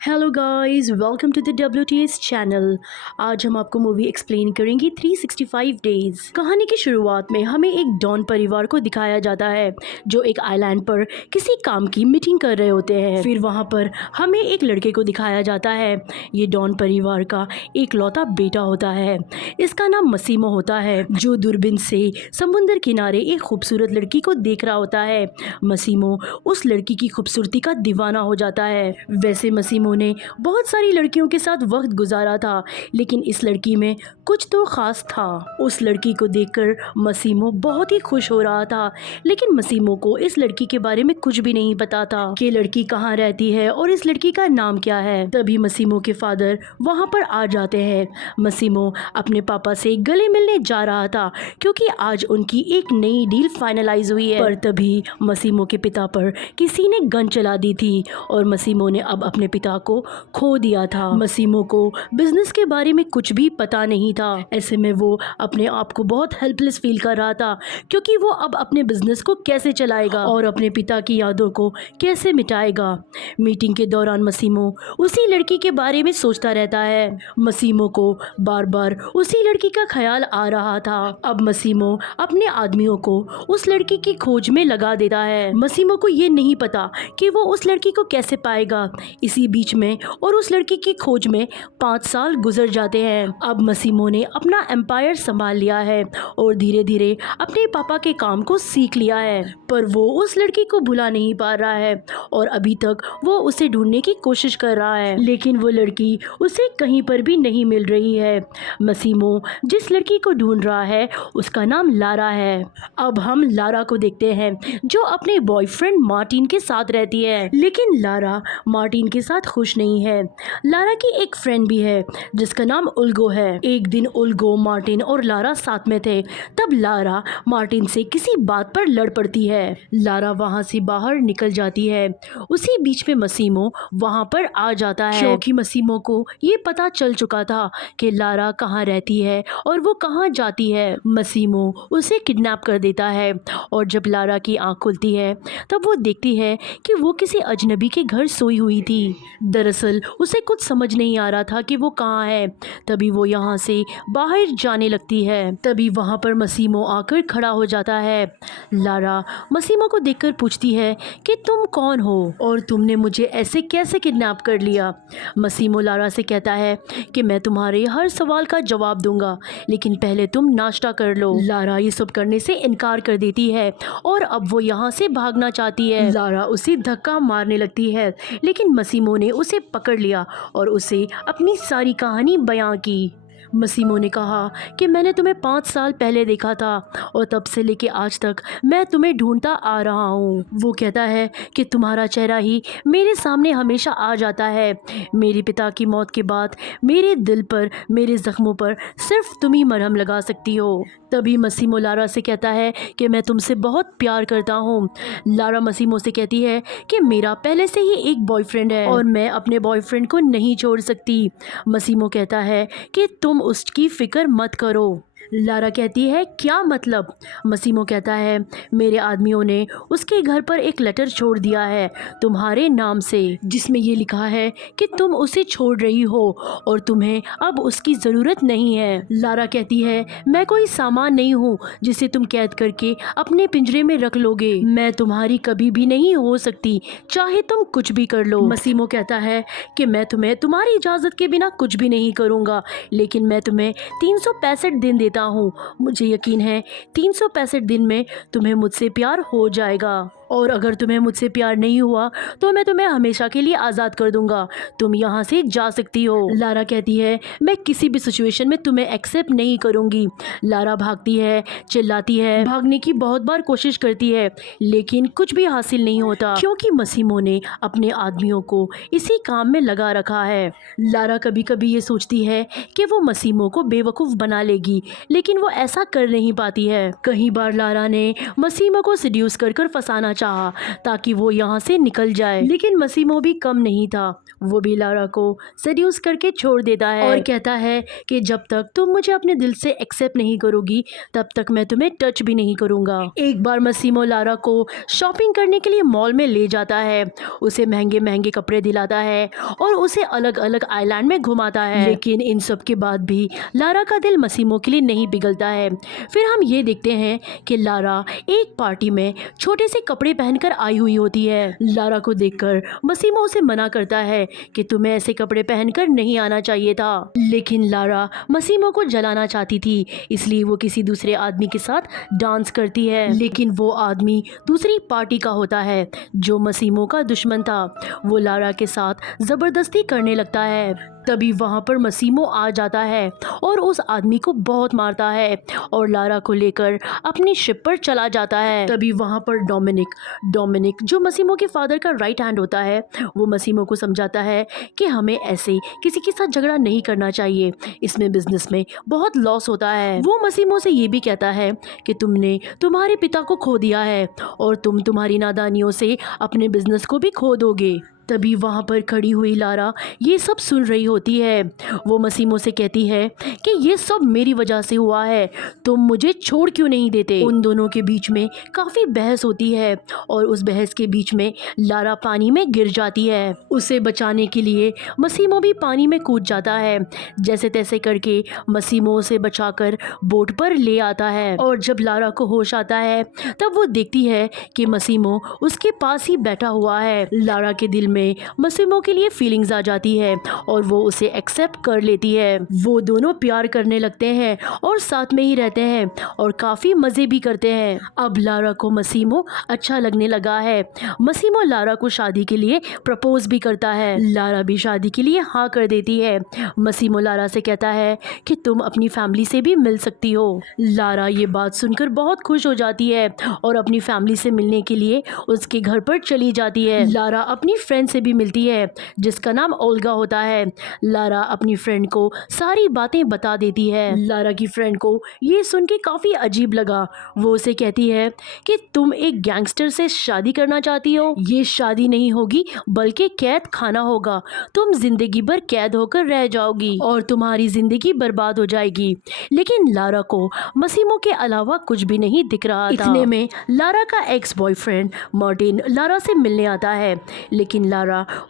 Hello guys, welcome to the WTS channel. आज हम आपको मूवी एक्सप्लेन करेंगे 365 डेज। कहानी की शुरुआत में हमें एक डॉन परिवार को दिखाया जाता है जो एक आइलैंड पर किसी काम की मीटिंग कर रहे होते हैं। फिर वहां पर हमें एक लड़के को दिखाया जाता है। ये डॉन परिवार का एक लौता बेटा होता है। इसका नाम मसीमो होता है, जो दूरबीन से समुद्र किनारे एक खूबसूरत लड़की को देख रहा होता है। मसीमो उस लड़की की खूबसूरती का दीवाना हो जाता है। वैसे मसीमो ने बहुत सारी लड़कियों के साथ वक्त गुजारा था, लेकिन इस लड़की में कुछ तो खास था। उस लड़की को देखकर मसीमो बहुत ही खुश हो रहा था, लेकिन मसीमो को इस लड़की के बारे में कुछ भी नहीं पता था कि लड़की कहाँ रहती है और इस लड़की का नाम क्या है। तभी मसीमो के फादर वहाँ पर आ जाते हैं। मसीमो अपने पापा से गले मिलने जा रहा था क्योंकि आज उनकी एक नई डील फाइनलाइज हुई है। पर तभी मसीमो के पिता पर किसी ने गन चला दी थी और मसीमो ने अब अपने पिता को खो दिया था। मसीमो को बिजनेस के बारे में कुछ भी पता नहीं था। ऐसे में वो अपने आप को बहुत हेल्पलेस फील कर रहा था क्योंकि वो अब अपने बिजनेस को कैसे चलाएगा और अपने पिता की यादों को कैसे मिटाएगा। मीटिंग के दौरान मसीमो उसी लड़की के बारे में सोचता रहता है। मसीमो को बार बार उसी लड़की का ख्याल आ रहा था। अब मसीमो अपने आदमियों को उस लड़की की खोज में लगा देता है। मसीमो को ये नहीं पता कि वो उस लड़की को कैसे पाएगा। इसी बीच में और उस लड़की की खोज में 5 साल गुजर जाते हैं। अब मसीमो ने अपना एम्पायर संभाल लिया है और धीरे धीरे अपने पापा के काम को सीख लिया है, पर वो उस लड़की को भुला नहीं पा रहा है और अभी तक वो उसे ढूंढने की कोशिश कर रहा है, लेकिन वो लड़की उसे कहीं पर भी नहीं मिल रही है। मसीमो जिस लड़की को ढूंढ रहा है उसका नाम लारा है। अब हम लारा को देखते हैं जो अपने बॉयफ्रेंड मार्टिन के साथ रहती है, लेकिन लारा मार्टिन के साथ खुश नहीं है। लारा की एक फ्रेंड भी है जिसका नाम उल्गो है। एक दिन उल्गो, मार्टिन और लारा साथ में थे। तब लारा मार्टिन से किसी बात पर लड़ पड़ती है। लारा वहां से बाहर निकल जाती है। उसी बीच में मसीमो वहां पर आ जाता है क्योंकि मसीमो को ये पता चल चुका था कि लारा कहाँ रहती है और वो कहाँ जाती है। मसीमो उसे किडनैप कर देता है और जब लारा की आंख खुलती है तब वो देखती है कि वो किसी अजनबी के घर सोई हुई थी। दरअसल उसे कुछ समझ नहीं आ रहा था कि वो कहाँ है। तभी वो यहाँ से बाहर जाने लगती है। तभी वहाँ पर मसीमो आकर खड़ा हो जाता है। लारा मसीमो को देखकर पूछती है कि तुम कौन हो और तुमने मुझे ऐसे कैसे किडनैप कर लिया। मसीमो लारा से कहता है कि मैं तुम्हारे हर सवाल का जवाब दूंगा, लेकिन पहले तुम नाश्ता कर लो। लारा ये सब करने से इनकार कर देती है और अब वो यहाँ से भागना चाहती है। लारा उसे धक्का मारने लगती है, लेकिन मसीमो ने उसे पकड़ लिया और उसे अपनी सारी कहानी बयां की। मसीमो ने कहा कि मैंने तुम्हें 5 साल पहले देखा था और तब से लेके आज तक मैं तुम्हें ढूंढता आ रहा हूँ। वो कहता है कि तुम्हारा चेहरा ही मेरे सामने हमेशा आ जाता है। मेरे पिता की मौत के बाद मेरे दिल पर, मेरे जख्मों पर सिर्फ तुम ही मरहम लगा सकती हो। तभी मसीमो लारा से कहता है कि मैं तुमसे बहुत प्यार करता हूँ। लारा मसीमो से कहती है कि मेरा पहले से ही एक बॉयफ्रेंड है और मैं अपने बॉयफ्रेंड को नहीं छोड़ सकती। मसीमो कहता है कि तुम उसकी फिक्र मत करो। लारा कहती है क्या मतलब? मसीमो कहता है मेरे आदमियों ने उसके घर पर एक लेटर छोड़ दिया है तुम्हारे नाम से, जिसमें ये लिखा है कि तुम उसे छोड़ रही हो और तुम्हें अब उसकी ज़रूरत नहीं है। लारा कहती है मैं कोई सामान नहीं हूँ जिसे तुम कैद करके अपने पिंजरे में रख लोगे। मैं तुम्हारी कभी भी नहीं हो सकती, चाहे तुम कुछ भी कर लो। मसीमो कहता है कि मैं तुम्हें तुम्हारी इजाज़त के बिना कुछ भी नहीं करूँगा, लेकिन मैं तुम्हें 365 दिन देता हूँ। मुझे यकीन है 365 दिन में तुम्हें मुझसे प्यार हो जाएगा और अगर तुम्हें मुझसे प्यार नहीं हुआ तो मैं तुम्हें हमेशा के लिए आज़ाद कर दूंगा। तुम यहाँ से जा सकती हो। लारा कहती है मैं किसी भी सिचुएशन में तुम्हें एक्सेप्ट नहीं करूँगी। लारा भागती है, चिल्लाती है, भागने की बहुत बार कोशिश करती है, लेकिन कुछ भी हासिल नहीं होता क्योंकि मसीमो ने अपने आदमियों को इसी काम में लगा रखा है। लारा कभी कभी ये सोचती है कि वो मसीमो को बेवकूफ़ बना लेगी, लेकिन वो ऐसा कर नहीं पाती है। कई बार लारा ने मसीमो को सिड्यूस कर फंसाना चाहा ताकि वो यहाँ से निकल जाए, लेकिन मसीमो भी कम नहीं था। वो भी लारा को सेड्यूस करके छोड़ देता है और कहता है कि जब तक तुम मुझे अपने दिल से एक्सेप्ट नहीं करोगी तब तक मैं तुम्हें टच भी नहीं करूंगा। एक बार मसीमो लारा को शॉपिंग करने के लिए मॉल में ले जाता है, उसे महंगे महंगे कपड़े दिलाता है और उसे अलग अलग आइलैंड में घुमाता है। लेकिन इन सब के बाद भी लारा का दिल मसीमो के लिए नहीं पिघलता है। फिर हम ये देखते हैं कि लारा एक पार्टी में छोटे से कपड़े पहनकर आई हुई होती है। लारा को देखकर मसीमो उसे मना करता है कि तुम्हें ऐसे कपड़े पहनकर नहीं आना चाहिए था, लेकिन लारा मसीमो को जलाना चाहती थी, इसलिए वो किसी दूसरे आदमी के साथ डांस करती है। लेकिन वो आदमी दूसरी पार्टी का होता है जो मसीमो का दुश्मन था। वो लारा के साथ जबरदस्ती करने लगता है। तभी वहाँ पर मसीमो आ जाता है और उस आदमी को बहुत मारता है और लारा को लेकर अपनी शिप पर चला जाता है। तभी वहाँ पर डोमिनिक जो मसीमो के फादर का राइट हैंड होता है, वो मसीमो को समझाता है कि हमें ऐसे किसी के साथ झगड़ा नहीं करना चाहिए, इसमें बिजनेस में बहुत लॉस होता है। वो मसीमो से ये भी कहता है कि तुमने तुम्हारे पिता को खो दिया है और तुम तुम्हारी नादानियों से अपने बिजनेस को भी खो दोगे। तभी वहाँ पर खड़ी हुई लारा ये सब सुन रही होती है। वो मसीमो से कहती है कि ये सब मेरी वजह से हुआ है, तुम मुझे छोड़ क्यों नहीं देते। उन दोनों के बीच में काफ़ी बहस होती है और उस बहस के बीच में लारा पानी में गिर जाती है। उसे बचाने के लिए मसीमो भी पानी में कूद जाता है। जैसे तैसे करके मसीमो उसे बचाकर बोट पर ले आता है और जब लारा को होश आता है तब वो देखती है कि मसीमो उसके पास ही बैठा हुआ है। लारा के दिल में मसीमो के लिए फीलिंग्स आ जाती है और वो उसे एक्सेप्ट कर लेती है। वो दोनों प्यार करने लगते हैं और साथ में ही रहते हैं और काफी मजे भी करते हैं। अब लारा को मसीमो अच्छा लगने लगा है। मसीमो लारा को शादी के लिए प्रपोज भी करता है। लारा भी शादी के लिए हाँ कर देती है। मसीमो लारा से कहता है कि तुम अपनी फैमिली से भी मिल सकती हो। लारा ये बात सुनकर बहुत खुश हो जाती है और अपनी फैमिली से मिलने के लिए उसके घर पर चली जाती है। लारा अपनी फ्रेंड से भी मिलती है जिसका नाम ओल्गा होता है। लारा अपनी फ्रेंड को सारी बातें बता देती है। लारा की फ्रेंड को ये सुन के काफ़ी अजीब लगा। वो उसे कहती है कि तुम एक गैंगस्टर से शादी करना चाहती हो, ये शादी नहीं होगी बल्कि कैद खाना होगा। तुम जिंदगी भर कैद होकर रह जाओगी और तुम्हारी जिंदगी बर्बाद हो जाएगी। लेकिन लारा को मसीमो के अलावा कुछ भी नहीं दिख रहा था। इतने में लारा का एक्स बॉयफ्रेंड मार्टिन लारा से मिलने आता है, लेकिन लारा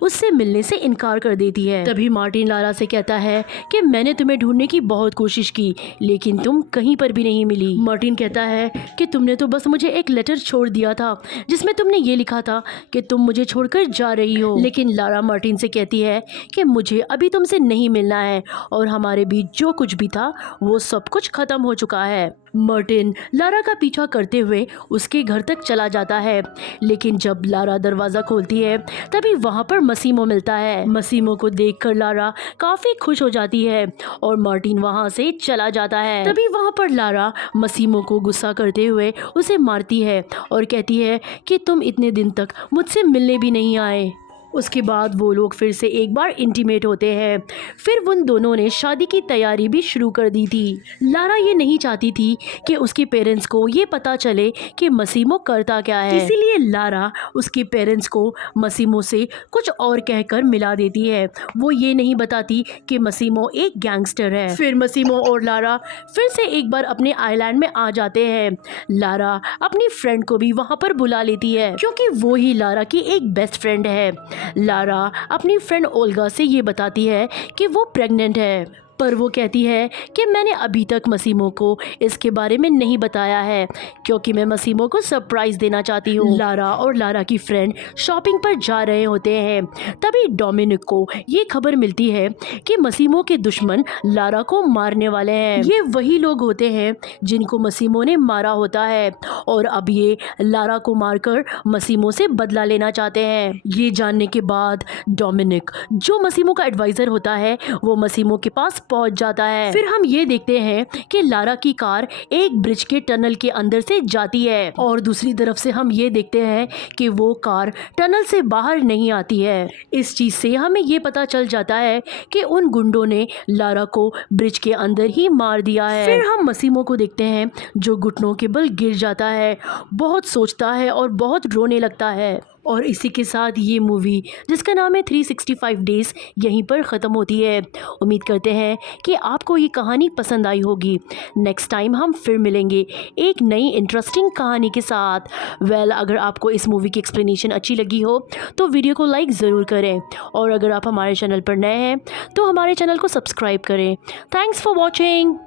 उससे मिलने से इनकार कर देती है। तभी मार्टिन लारा से कहता है कि मैंने तुम्हें ढूंढने की बहुत कोशिश की लेकिन तुम कहीं पर भी नहीं मिली। मार्टिन कहता है कि तुमने तो बस मुझे एक लेटर छोड़ दिया था जिसमें तुमने ये लिखा था कि तुम मुझे छोड़कर जा रही हो। लेकिन लारा मार्टिन से कहती है कि मुझे अभी तुमसे नहीं मिलना है और हमारे बीच जो कुछ भी था वो सब कुछ खत्म हो चुका है। मार्टिन लारा का पीछा करते हुए उसके घर तक चला जाता है, लेकिन जब लारा दरवाज़ा खोलती है तभी वहाँ पर मसीमो मिलता है। मसीमो को देखकर लारा काफ़ी खुश हो जाती है और मार्टिन वहाँ से चला जाता है। तभी वहाँ पर लारा मसीमो को गुस्सा करते हुए उसे मारती है और कहती है कि तुम इतने दिन तक मुझसे मिलने भी नहीं आए। उसके बाद वो लोग फिर से एक बार इंटीमेट होते हैं। फिर उन दोनों ने शादी की तैयारी भी शुरू कर दी थी। लारा ये नहीं चाहती थी कि उसके पेरेंट्स को ये पता चले कि मसीमो करता क्या है, इसीलिए लारा उसके पेरेंट्स को मसीमो से कुछ और कहकर मिला देती है। वो ये नहीं बताती कि मसीमो एक गैंगस्टर है। फिर मसीमो और लारा फिर से एक बार अपने आइलैंड में आ जाते हैं। लारा अपनी फ्रेंड को भी वहाँ पर बुला लेती है क्योंकि वो ही लारा की एक बेस्ट फ्रेंड है। लारा अपनी फ्रेंड ओल्गा से ये बताती है कि वो प्रेग्नेंट है, पर वो कहती है कि मैंने अभी तक मसीमो को इसके बारे में नहीं बताया है क्योंकि मैं मसीमो को सरप्राइज देना चाहती हूँ। लारा और लारा की फ्रेंड शॉपिंग पर जा रहे होते हैं। तभी डोमिनिक को ये खबर मिलती है कि मसीमो के दुश्मन लारा को मारने वाले हैं। ये वही लोग होते हैं जिनको मसीमो ने मारा होता है और अब ये लारा को मारकर मसीमो से बदला लेना चाहते हैं। ये जानने के बाद डोमिनिक जो मसीमो का एडवाइज़र होता है वो मसीमो के पास पहुंच जाता है। फिर हम ये देखते हैं कि लारा की कार एक ब्रिज के टनल के अंदर से जाती है और दूसरी तरफ से हम ये देखते हैं कि वो कार टनल से बाहर नहीं आती है। इस चीज से हमें ये पता चल जाता है कि उन गुंडों ने लारा को ब्रिज के अंदर ही मार दिया है। फिर हम मसीमो को देखते हैं जो घुटनों के बल गिर जाता है, बहुत सोचता है और बहुत रोने लगता है। और इसी के साथ ये मूवी जिसका नाम है 365 डेज़ यहीं पर ख़त्म होती है। उम्मीद करते हैं कि आपको ये कहानी पसंद आई होगी। नेक्स्ट टाइम हम फिर मिलेंगे एक नई इंटरेस्टिंग कहानी के साथ। अगर आपको इस मूवी की एक्सप्लेनेशन अच्छी लगी हो तो वीडियो को लाइक ज़रूर करें और अगर आप हमारे चैनल पर नए हैं तो हमारे चैनल को सब्सक्राइब करें। Thanks for watching.